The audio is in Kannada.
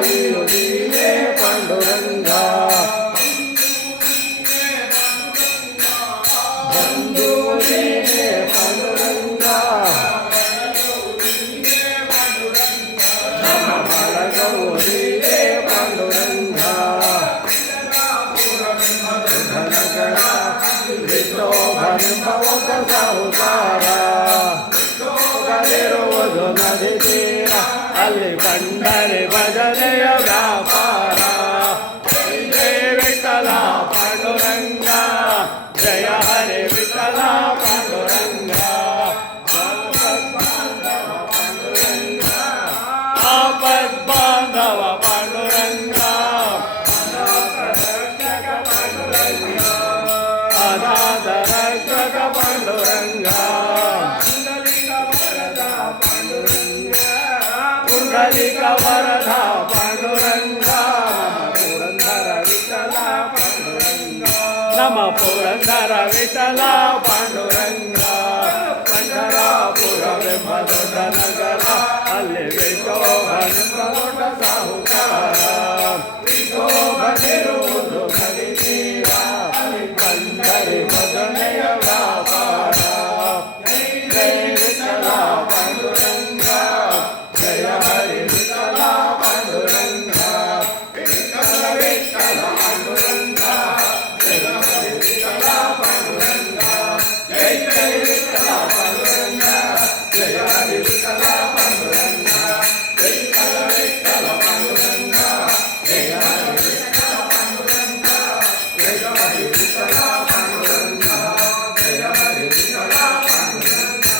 ತಾಯಿಯು ನೀನೇ ಪಾಂಡುರಂಗ ಬಂಧು ನೀನೇ ಪಾಂಡುರಂಗ ನಮ್ಮ ಬಳಗವು ನೀನೇ ಪಾಂಡುರಂಗ ಧನಗಳ ವಿಠೋಬನೆಂಬ ಒಬ್ಬ ಸಾಹುಕಾರ ಇರುವುದು ನದಿ ತೀರ ಅಲ್ಲಿ ಬಂಡರೆ ಭಜನೆಯ ವ್ಯಾಪಾರ ಜಯ ವಿಠಲ ಪಾಂಡುರಂಗ ಜಯ ಹರೇ ವಿಠಲ ಪಾಂಡುರಂಗ ಆಪದ್ ಬಾಂಧವ ಪಾಂಡುರಂಗ ಅನಾಥ ರಕ್ಷಕ ಪಾಂಡುರಂಗ ಪುಂಡಲಿಕ ವರದ ಪಾಂಡುರಂಗ ನಮ ಪುರಂದರ ವಿಠಲ ಪಾಂಡುರಂಗ ಪಂಡರಾಪುರವೆಂಬ ದೊಡ್ಡ ನಗರ ಅಲ್ಲಿ ವಿಠೋಬನೆಂಬ ದೊಡ್ಡ ಸಾಹುಕಾರ ವಿಠೋಬನಿರುವುದು